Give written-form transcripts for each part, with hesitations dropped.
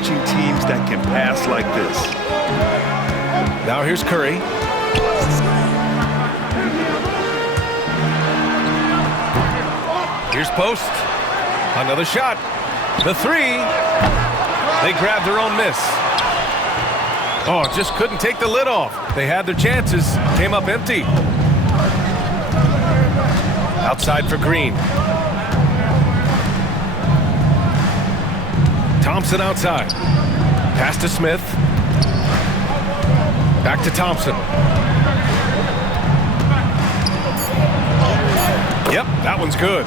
watching teams that can pass like this. Now here's Curry. Here's Post. Another shot. The three. They grabbed their own miss. Oh, just couldn't take the lid off. They had their chances. Came up empty. Outside for Green. Thompson outside. Pass to Smith. Back to Thompson. Yep, that one's good.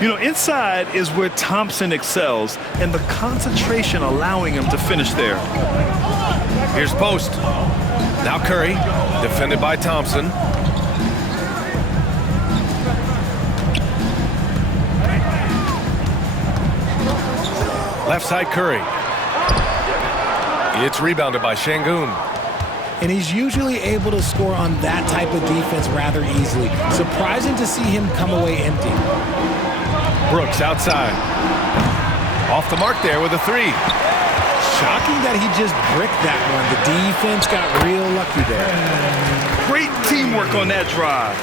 You know, inside is where Thompson excels, and the concentration allowing him to finish there. Here's Post. Now Curry, defended by Thompson. Left side Curry. It's rebounded by Şengün. And he's usually able to score on that type of defense rather easily. Surprising to see him come away empty. Brooks outside. Off the mark there with a three. Shocking that he just bricked that one. The defense got real lucky there. Great teamwork on that drive.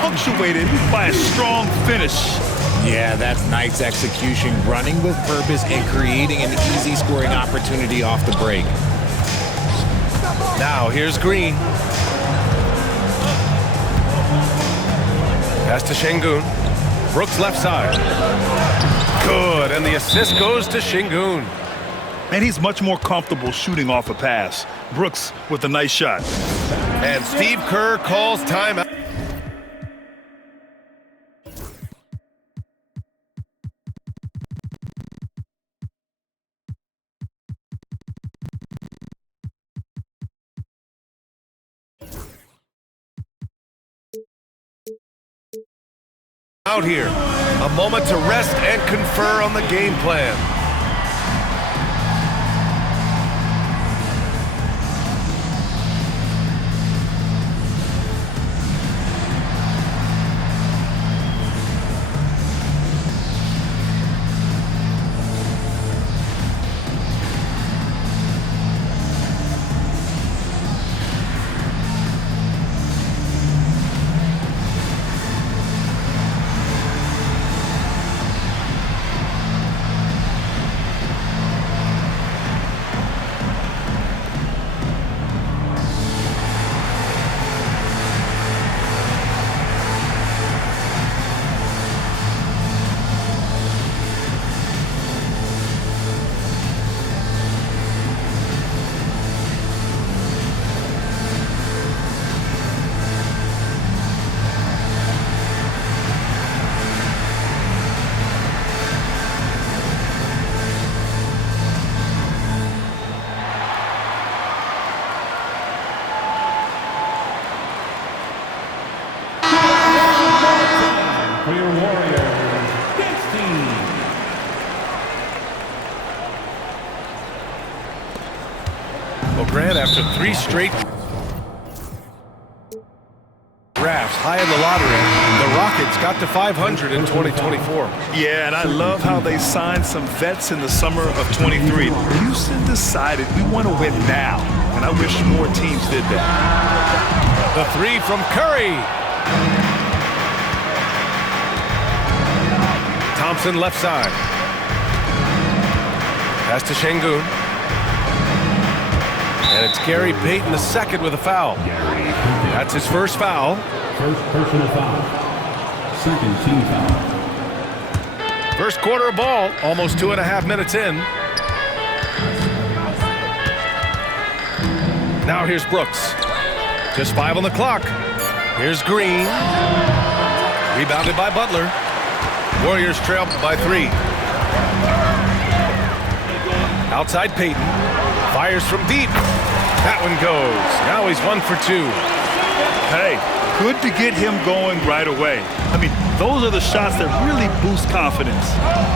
Punctuated by a strong finish. Yeah, that's nice execution, running with purpose and creating an easy scoring opportunity off the break. Now here's Green. Pass to Şengün. Brooks left side. Good, and the assist goes to Şengün. And he's much more comfortable shooting off a pass. Brooks with a nice shot. And Steve Kerr calls timeout. Out here, a moment to rest and confer on the game plan. Grant, after 3 straight drafts high in the lottery, the Rockets got to 500 in 2024. Yeah, and I love how they signed some vets in the summer of 23. Houston decided we want to win now, and I wish more teams did that. The three from Curry. Thompson left side. Pass to Şengün. And it's Gary Payton II with a foul. That's his first foul. First personal foul. Second team foul. First quarter of ball, almost 2.5 minutes in. Now here's Brooks. Just 5 on the clock. Here's Green. Rebounded by Butler. Warriors trail by 3. Outside Payton. Fires from deep. That one goes. Now he's 1 for 2. Hey, good to get him going right away. I mean, those are the shots that really boost confidence.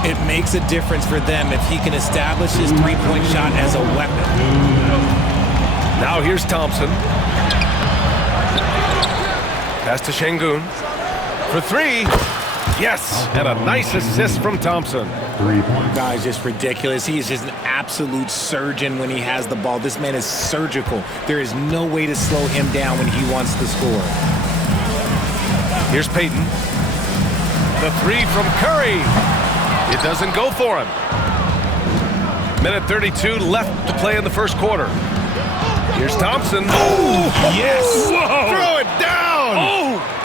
It makes a difference for them if he can establish his three-point shot as a weapon. Now here's Thompson. Pass to Şengün. For 3. Yes, and a nice assist from Thompson. 3 points. Guys, just ridiculous. He is just an absolute surgeon when he has the ball. This man is surgical. There is no way to slow him down when he wants to score. Here's Payton. The three from Curry. It doesn't go for him. Minute 32 left to play in the first quarter. Here's Thompson. Oh, Yes. Whoa. Throw it down. Oh!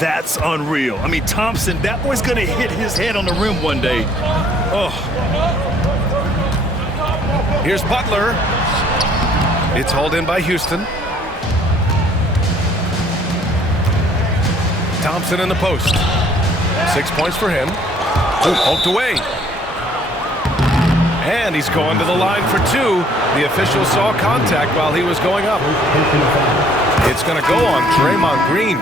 That's unreal. I mean, Thompson, that boy's going to hit his head on the rim one day. Oh. Here's Butler. It's hauled in by Houston. Thompson in the post. 6 points for him. Poked away. And he's going to the line for two. The official saw contact while he was going up. It's going to go on Draymond Green.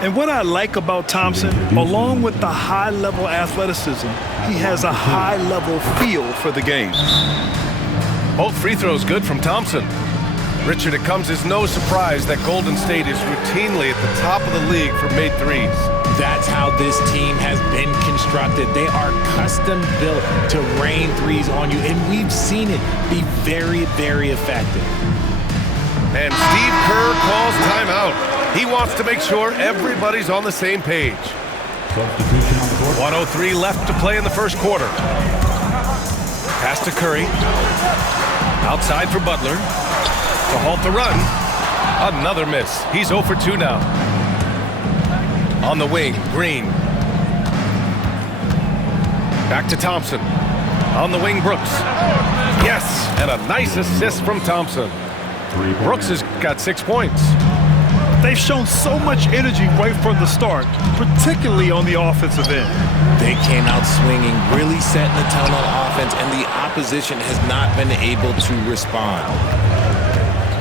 And what I like about Thompson, along with the high-level athleticism, he has a high-level feel for the game. Both free throws good from Thompson. Richard, it comes as no surprise that Golden State is routinely at the top of the league for made threes. That's how this team has been constructed. They are custom built to rain threes on you, and we've seen it be very, very effective. And Steve Kerr calls timeout. He wants to make sure everybody's on the same page. Substitution on the court. 1:03 left to play in the first quarter. Pass to Curry. Outside for Butler. To halt the run. Another miss. He's 0 for 2 now. On the wing, Green. Back to Thompson. On the wing, Brooks. Yes, and a nice assist from Thompson. 3 points. Brooks has got 6 points. They've shown so much energy right from the start, particularly on the offensive end. They came out swinging, really setting the tone on offense, and the opposition has not been able to respond.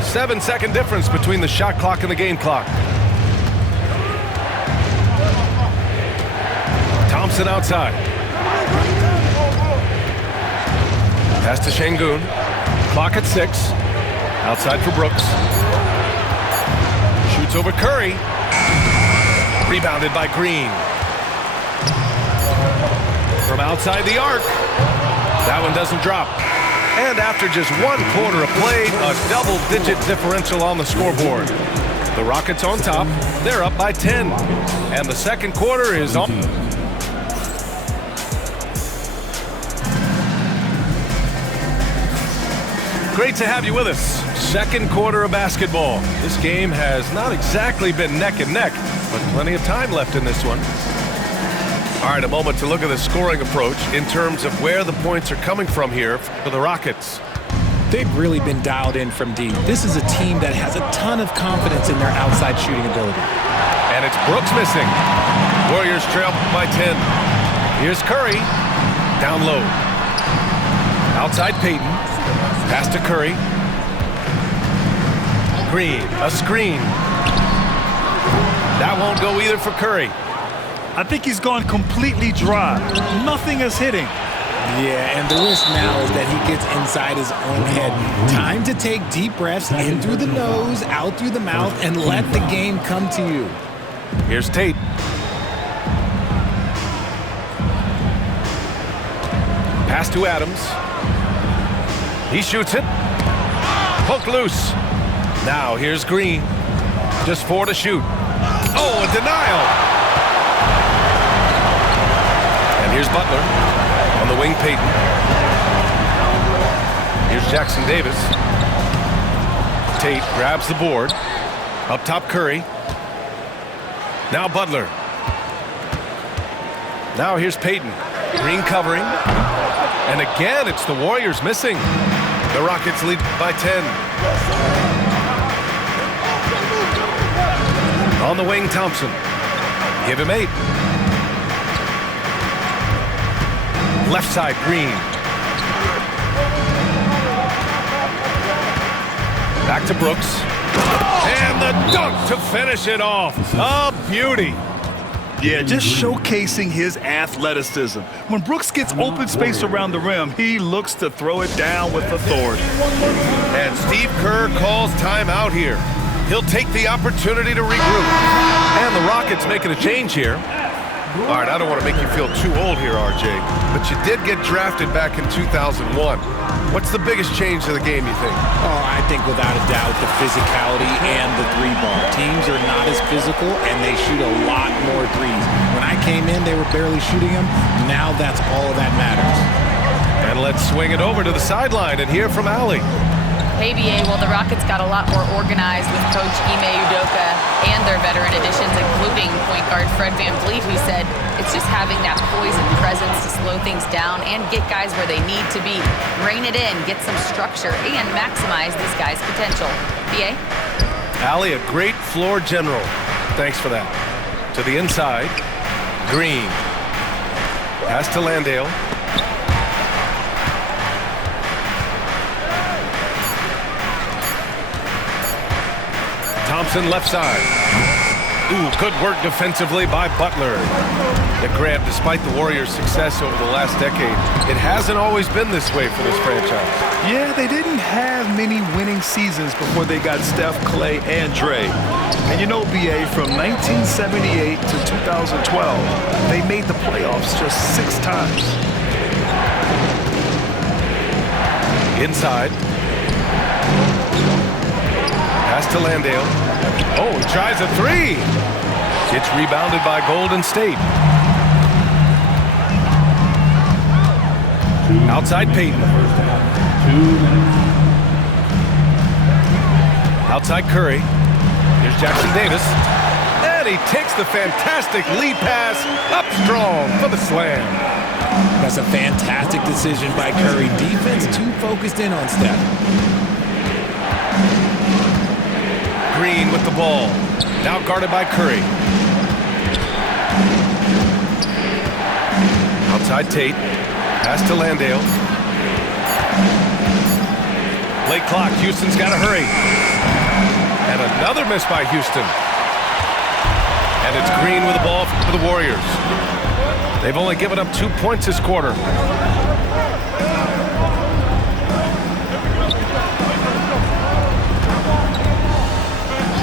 7-second difference between the shot clock and the game clock. Thompson outside. Pass to Şengün. Clock at 6. Outside for Brooks. Shoots over Curry. Rebounded by Green. From outside the arc. That one doesn't drop. And after just 1 quarter of play, a double-digit differential on the scoreboard. The Rockets on top. They're up by 10. And the second quarter is on. Great to have you with us. Second quarter of basketball. This game has not exactly been neck and neck, but plenty of time left in this one. All right, a moment to look at the scoring approach in terms of where the points are coming from here for the Rockets. They've really been dialed in from deep. This is a team that has a ton of confidence in their outside shooting ability. And it's Brooks missing. Warriors trail by 10. Here's Curry. Down low. Outside Payton. Pass to Curry. Green, a screen. That won't go either for Curry. I think he's gone completely dry. Nothing is hitting. Yeah, and the risk now is that he gets inside his own head. Time to take deep breaths in through the nose, out through the mouth, and let the game come to you. Here's Tate. Pass to Adams. He shoots it. Hook loose. Now here's Green. Just 4 to shoot. Oh, a denial. And here's Butler. On the wing, Payton. Here's Jackson Davis. Tate grabs the board. Up top, Curry. Now Butler. Now here's Payton. Green covering. And again, it's the Warriors missing. The Rockets lead by 10. On the wing, Thompson. Give him 8. Left side, Green. Back to Brooks. And the dunk to finish it off. A beauty. Yeah, just showcasing his athleticism. When Brooks gets open space around the rim, he looks to throw it down with authority. And Steve Kerr calls timeout here. He'll take the opportunity to regroup. And the Rockets making a change here. All right, I don't want to make you feel too old here, RJ, but you did get drafted back in 2001. What's the biggest change to the game, you think? Oh, I think without a doubt the physicality and the three-ball. Teams are not as physical, and they shoot a lot more threes. When I came in, they were barely shooting them. Now that's all that matters. And let's swing it over to the sideline and hear from Allie. Hey, BA, well, the Rockets got a lot more organized with Coach Ime Udoka and their veteran additions, including point guard Fred VanVleet, who said it's just having that poise and presence to slow things down and get guys where they need to be. Rein it in, get some structure, and maximize these guys' potential. BA? Allie, a great floor general. Thanks for that. To the inside, Green. Pass to Landale. Thompson left side. Ooh, good work defensively by Butler. And Grant, despite the Warriors' success over the last decade, it hasn't always been this way for this franchise. Yeah, they didn't have many winning seasons before they got Steph, Clay, and Dre. And you know, BA, from 1978 to 2012, they made the playoffs just 6 times. Inside. Pass to Landale. Oh, he tries a three. It's rebounded by Golden State. Outside Payton. Outside Curry. Here's Jackson Davis. And he takes the fantastic lead pass up strong for the slam. That's a fantastic decision by Curry. Defense too focused in on Steph. Green with the ball. Now guarded by Curry. Outside Tate. Pass to Landale. Late clock. Houston's got to hurry. And another miss by Houston. And it's Green with the ball for the Warriors. They've only given up 2 points this quarter.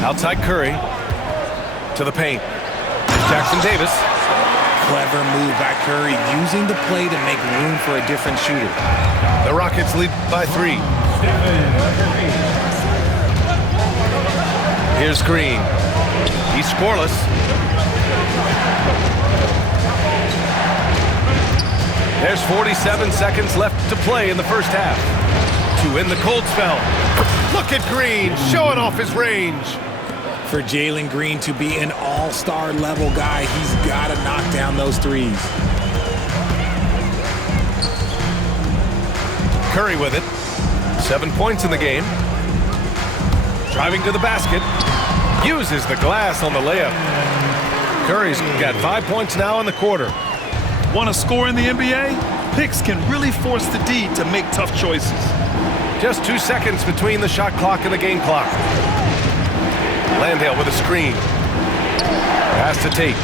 Outside Curry to the paint. Jackson Davis. Clever move by Curry, using the play to make room for a different shooter. The Rockets lead by 3. Here's Green. He's scoreless. There's 47 seconds left to play in the first half. To end the cold spell. Look at Green showing off his range. For Jalen Green to be an all-star level guy, he's got to knock down those threes. Curry with it. 7 points in the game. Driving to the basket. Uses the glass on the layup. Curry's got 5 points now in the quarter. Want to score in the NBA? Picks can really force the D to make tough choices. Just 2 seconds between the shot clock and the game clock. Landale with a screen. Pass to Tate.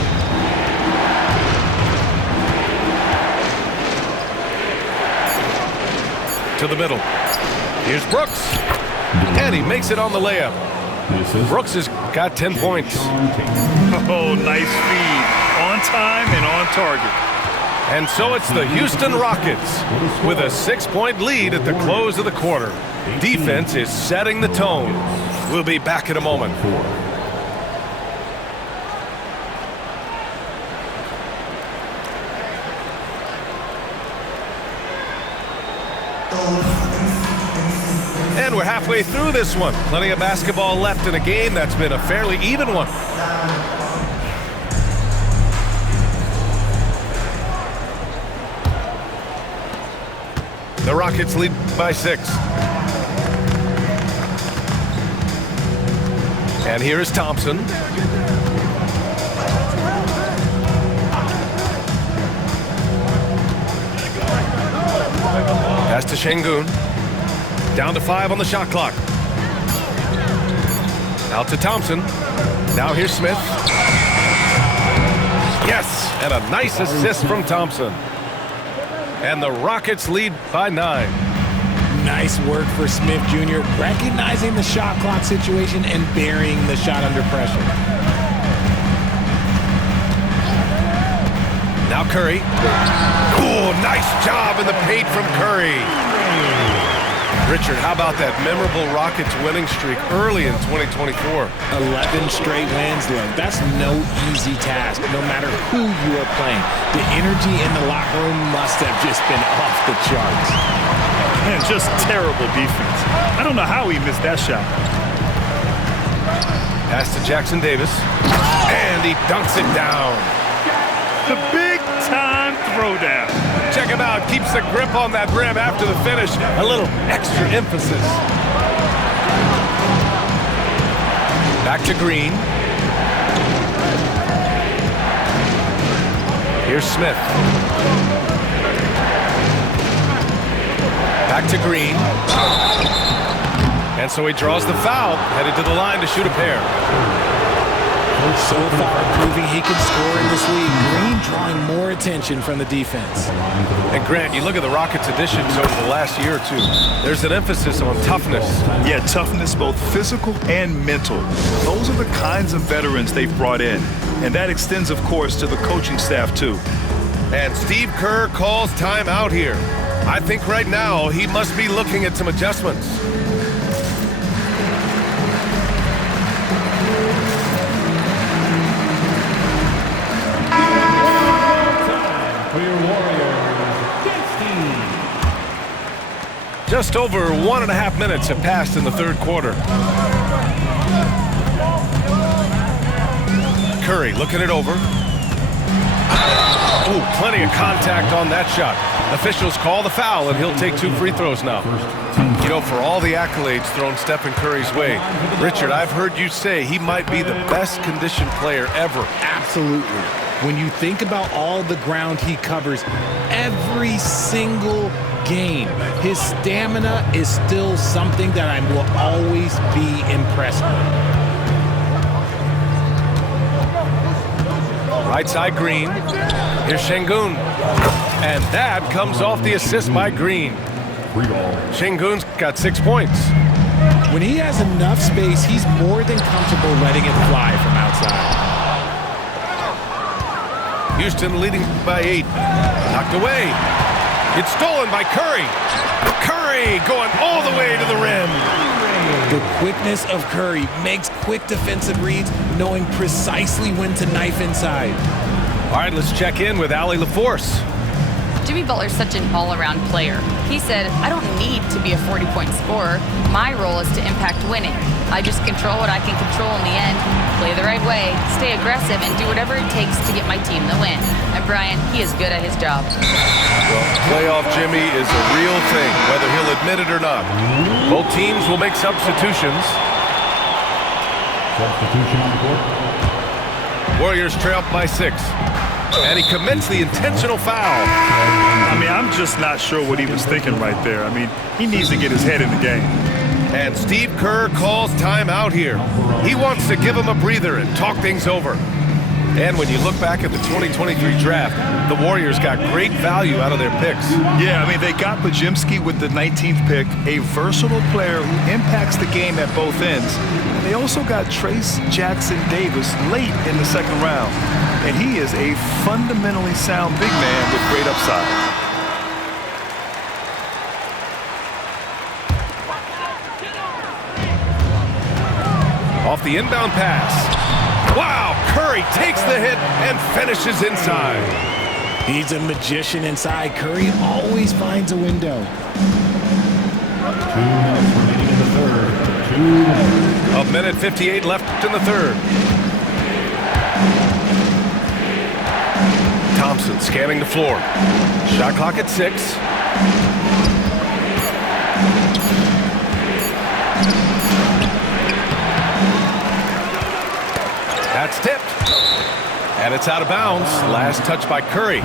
To the middle. Here's Brooks. And he makes it on the layup. Brooks has got 10 points. Oh, nice feed. On time and on target. And so it's the Houston Rockets with a 6-point lead at the close of the quarter. Defense is setting the tone. We'll be back in a moment. And we're halfway through this one. Plenty of basketball left in a game that's been a fairly even one. The Rockets lead by 6. And here is Thompson. Pass to Şengün. Down to 5 on the shot clock. Out to Thompson. Now here's Smith. Yes, and a nice assist from Thompson. And the Rockets lead by 9. Nice work for Smith Jr., recognizing the shot clock situation and burying the shot under pressure. Now Curry. Oh, nice job in the paint from Curry. Richard, how about that memorable Rockets winning streak early in 2024? 11 straight wins, look. That's no easy task, no matter who you are playing. The energy in the locker room must have just been off the charts. Man, just terrible defense. I don't know how he missed that shot. Pass to Jackson Davis. And he dunks it down. The big-time throwdown. Check him out. Keeps the grip on that rim after the finish. A little extra emphasis. Back to Green. Here's Smith. Back to Green. And so he draws the foul. Headed to the line to shoot a pair. So far, proving he can score in this league. Green drawing more attention from the defense. And Grant, you look at the Rockets' additions over the last year or two. There's an emphasis on toughness. Yeah, toughness, both physical and mental. Those are the kinds of veterans they've brought in. And that extends, of course, to the coaching staff, too. And Steve Kerr calls time out here. I think right now he must be looking at some adjustments. Just over 1.5 minutes have passed in the third quarter. Curry looking it over. Oh, plenty of contact on that shot. Officials call the foul, and he'll take 2 free throws now. You know, for all the accolades thrown Stephen Curry's way, Richard, I've heard you say he might be the best conditioned player ever. Absolutely. When you think about all the ground he covers every single game, his stamina is still something that I will always be impressed with. Right side Green. Here's Şengün. And that comes off the assist by Green. Şengün's got 6 points. When he has enough space, he's more than comfortable letting it fly from outside. Houston leading by 8. Knocked away. It's stolen by Curry. Curry going all the way to the rim. The quickness of Curry makes quick defensive reads, knowing precisely when to knife inside. All right, let's check in with Allie LaForce. Jimmy Butler's such an all-around player. He said, I don't need to be a 40-point scorer. My role is to impact winning. I just control what I can control in the end, play the right way, stay aggressive, and do whatever it takes to get my team the win. And Brian, he is good at his job. Well, playoff Jimmy is a real thing, whether he'll admit it or not. Both teams will make substitutions. Substitution on the court. Warriors trail by 6. And he commits the intentional foul. I mean, I'm just not sure what he was thinking right there. I mean, he needs to get his head in the game. And Steve Kerr calls time out here. He wants to give him a breather and talk things over. And when you look back at the 2023 draft, the Warriors got great value out of their picks. Yeah, I mean, they got Podziemski with the 19th pick, a versatile player who impacts the game at both ends. And they also got Trace Jackson Davis late in the second round. And he is a fundamentally sound big man with great upside. Off the inbound pass. Wow, Curry takes the hit and finishes inside. He's a magician inside. Curry always finds a window. 2 minutes remaining in the third. 2 minutes. A minute 58 left in the third. Thompson scanning the floor. Shot clock at 6. That's tipped. And it's out of bounds. Last touch by Curry.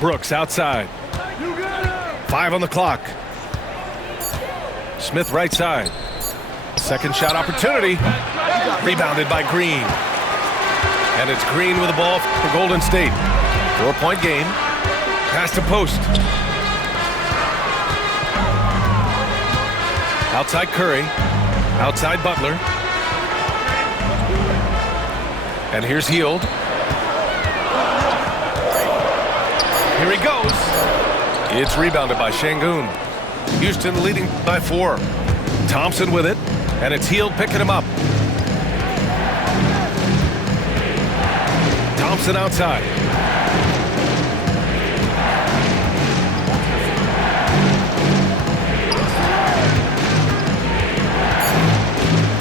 Brooks outside. 5 on the clock. Smith right side. Second shot opportunity. Rebounded by Green. And it's Green with the ball for Golden State. 4-point game. Pass to post. Outside Curry. Outside Butler. And here's Hield. Here he goes. It's rebounded by Şengün. Houston leading by 4. Thompson with it. And it's Hield picking him up. Thompson outside.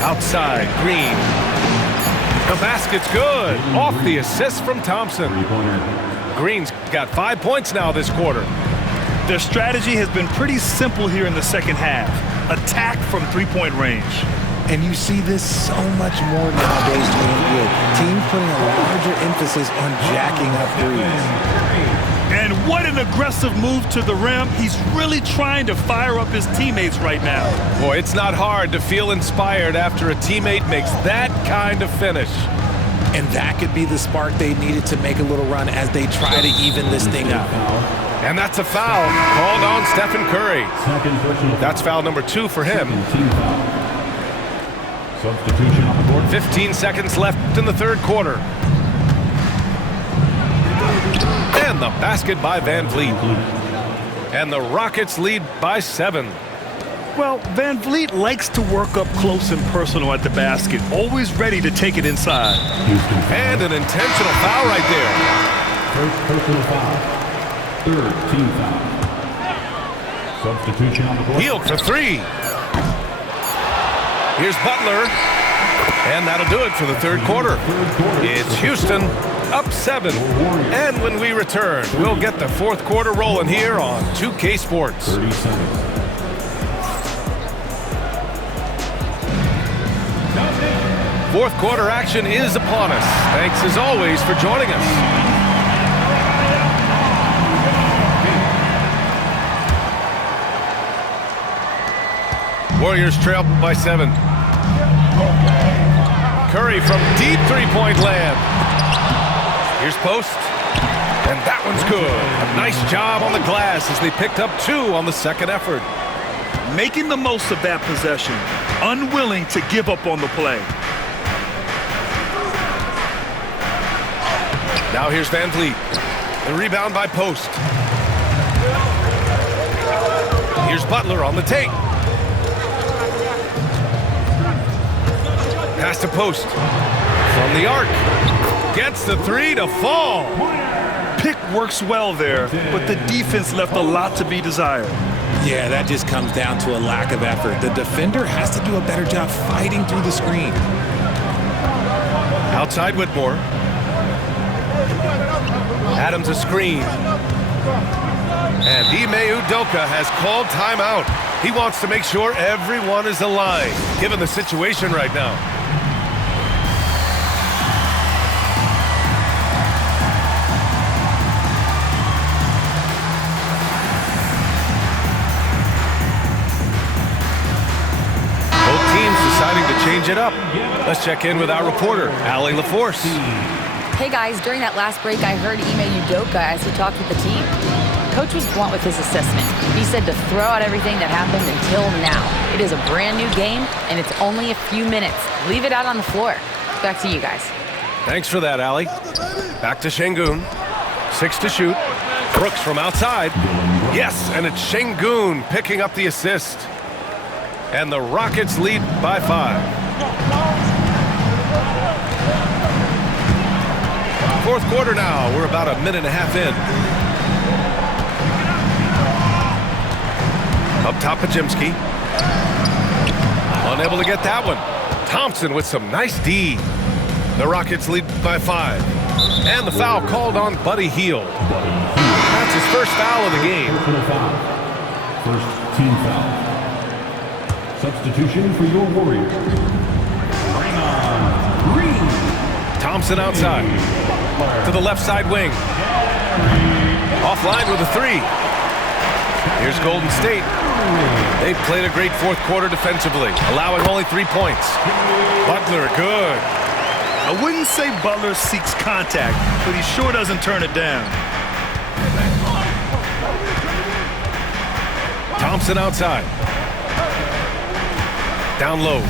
Outside, Green. The basket's good. Off the assist from Thompson. Green's got 5 points now this quarter. Their strategy has been pretty simple here in the second half. Attack from three-point range. And you see this so much more nowadays in the NBA. Teams putting a larger emphasis on jacking up threes. And what an aggressive move to the rim. He's really trying to fire up his teammates right now. Boy, it's not hard to feel inspired after a teammate makes that kind of finish. And that could be the spark they needed to make a little run as they try to even this thing up. And that's a foul called on Stephen Curry. That's foul number 2 for him. Substitution on the board. 15 seconds left in the third quarter. And the basket by Van Vliet. And the Rockets lead by 7. Well, Van Vliet likes to work up close and personal at the basket, always ready to take it inside. And an intentional foul right there. First personal foul. Third team foul. Substitution on the board. Hield for 3. Here's Butler. And that'll do it for the third quarter. It's Houston up 7. And when we return, we'll get the fourth quarter rolling here on 2K Sports. 30 seconds. Fourth quarter action is upon us. Thanks as always for joining us. Warriors trail by 7. Curry from deep three-point land. Here's post. And that one's good. A nice job on the glass as they picked up 2 on the second effort. Making the most of that possession. Unwilling to give up on the play. Now here's Van Vliet. The rebound by Post. Here's Butler on the take. Pass to Post. From the arc. Gets the 3 to fall. Pick works well there, but the defense left a lot to be desired. Yeah, that just comes down to a lack of effort. The defender has to do a better job fighting through the screen. Outside Whitmore. Adams a screen. And Ime Udoka has called timeout. He wants to make sure everyone is aligned, given the situation right now. Both teams deciding to change it up. Let's check in with our reporter, Allie LaForce. Hey guys, during that last break, I heard Ime Udoka as he talked with the team. Coach was blunt with his assessment. He said to throw out everything that happened until now. It is a brand new game, and it's only a few minutes. Leave it out on the floor. Back to you guys. Thanks for that, Allie. Back to Şengün. 6 to shoot. Brooks from outside. Yes, and it's Şengün picking up the assist. And the Rockets lead by 5. Fourth quarter now. We're about a minute and a half in. Up top, Podziemski. Unable to get that one. Thompson with some nice D. The Rockets lead by 5. And the foul called on Buddy Hield. That's his first foul of the game. First team foul. Substitution for your Warriors. Draymond Green. Thompson outside. To the left side wing. Offline with a 3. Here's Golden State. They've played a great fourth quarter defensively, allowing only 3 points. Butler, good. I wouldn't say Butler seeks contact, but he sure doesn't turn it down. Thompson outside. Down low.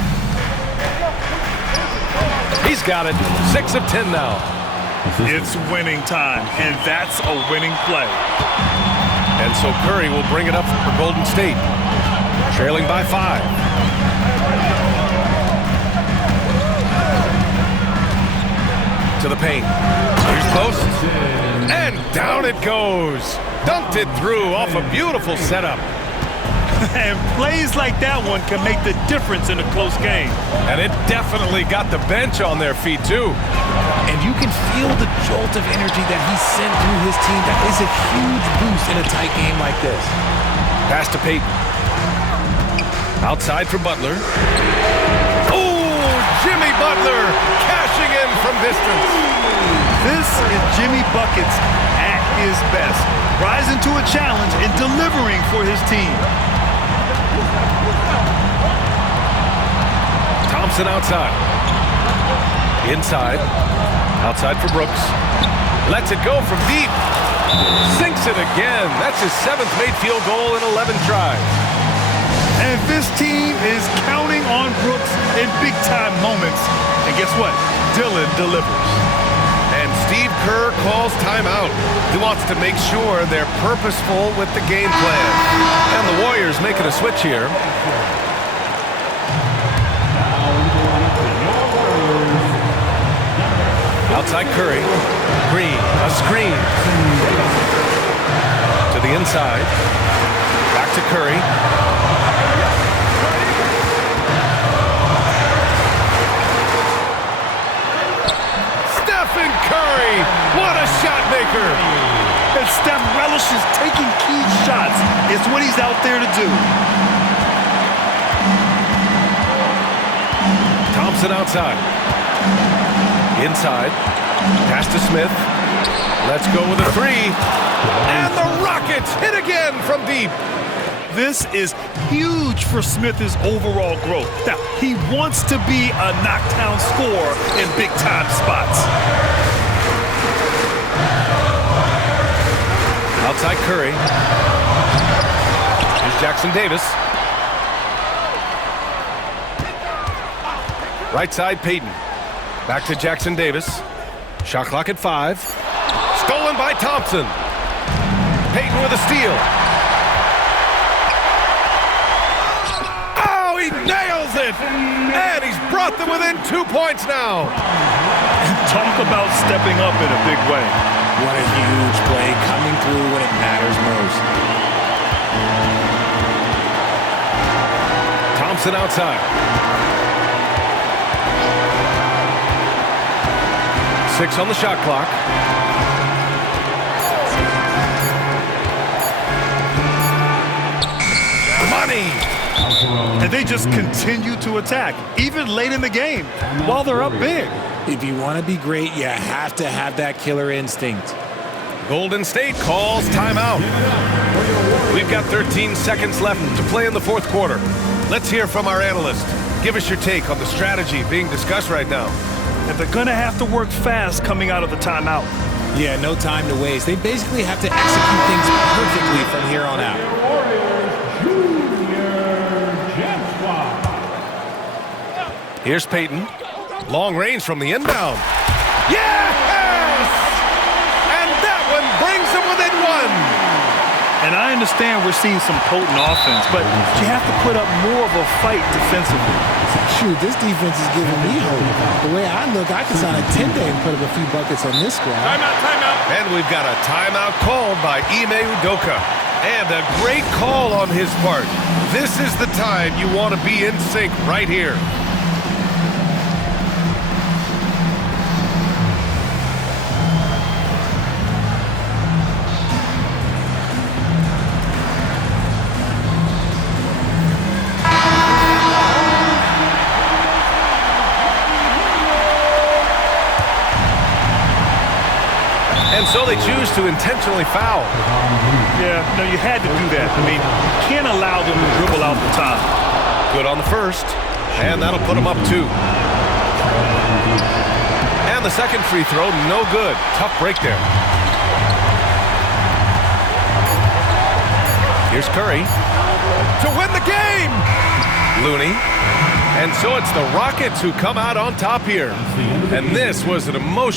He's got it. 6 of 10 now. It's winning time, and that's a winning play. And so Curry will bring it up for Golden State. Trailing by 5. To the paint. Here's close. And down it goes. Dunked it through off a beautiful setup. And plays like that one can make the difference in a close game. And it definitely got the bench on their feet, too. And you can feel the jolt of energy that he sent through his team. That is a huge boost in a tight game like this. Pass to Payton. Outside for Butler. Oh, Jimmy Butler cashing in from distance. This is Jimmy Buckets at his best, rising to a challenge and delivering for his team. Thompson outside. Inside. Outside for Brooks. Lets it go from deep. Sinks it again. That's his 7th made field goal in 11 tries. And this team is counting on Brooks in big-time moments. And guess what? Dillon delivers. And Steve Kerr calls timeout. He wants to make sure they're purposeful with the game plan. And the Warriors making a switch here. Outside Curry. Green, a screen. To the inside. Back to Curry. Stephen Curry, what a shot maker. And Steph relishes taking key shots. It's what he's out there to do. Thompson outside. Inside. Pass to Smith. Let's go with a 3. And the Rockets hit again from deep. This is huge for Smith's overall growth. Now, he wants to be a knockdown scorer in big-time spots. Outside Curry. Here's Jackson Davis. Right side Payton. Back to Jackson Davis. Shot clock at 5. Stolen by Thompson. Payton with a steal. Oh, he nails it! And he's brought them within 2 points now. Talk about stepping up in a big way. What a huge play coming through when it matters most. Thompson outside. 6 on the shot clock. Money! And they just continue to attack, even late in the game, while they're up big. If you want to be great, you have to have that killer instinct. Golden State calls timeout. We've got 13 seconds left to play in the 4th quarter. Let's hear from our analyst. Give us your take on the strategy being discussed right now. And they're going to have to work fast coming out of the timeout. Yeah, no time to waste. They basically have to execute things perfectly from here on out. Here's Payton. Long range from the inbound. Yes! And that one brings them within 1. And I understand we're seeing some potent offense, but you have to put up more of a fight defensively. Shoot, this defense is giving me hope. The way I look, I can sign a 10-day and put up a few buckets on this squad. Timeout. And we've got a timeout called by Ime Udoka. And a great call on his part. This is the time you want to be in sync right here. And so they choose to intentionally foul. Yeah, no, you had to do that. I mean, you can't allow them to dribble out the top. Good on the first, and that'll put them up 2. And the second free throw, no good. Tough break there. Here's Curry to win the game. Looney And so it's the Rockets who come out on top here. And this was an emotional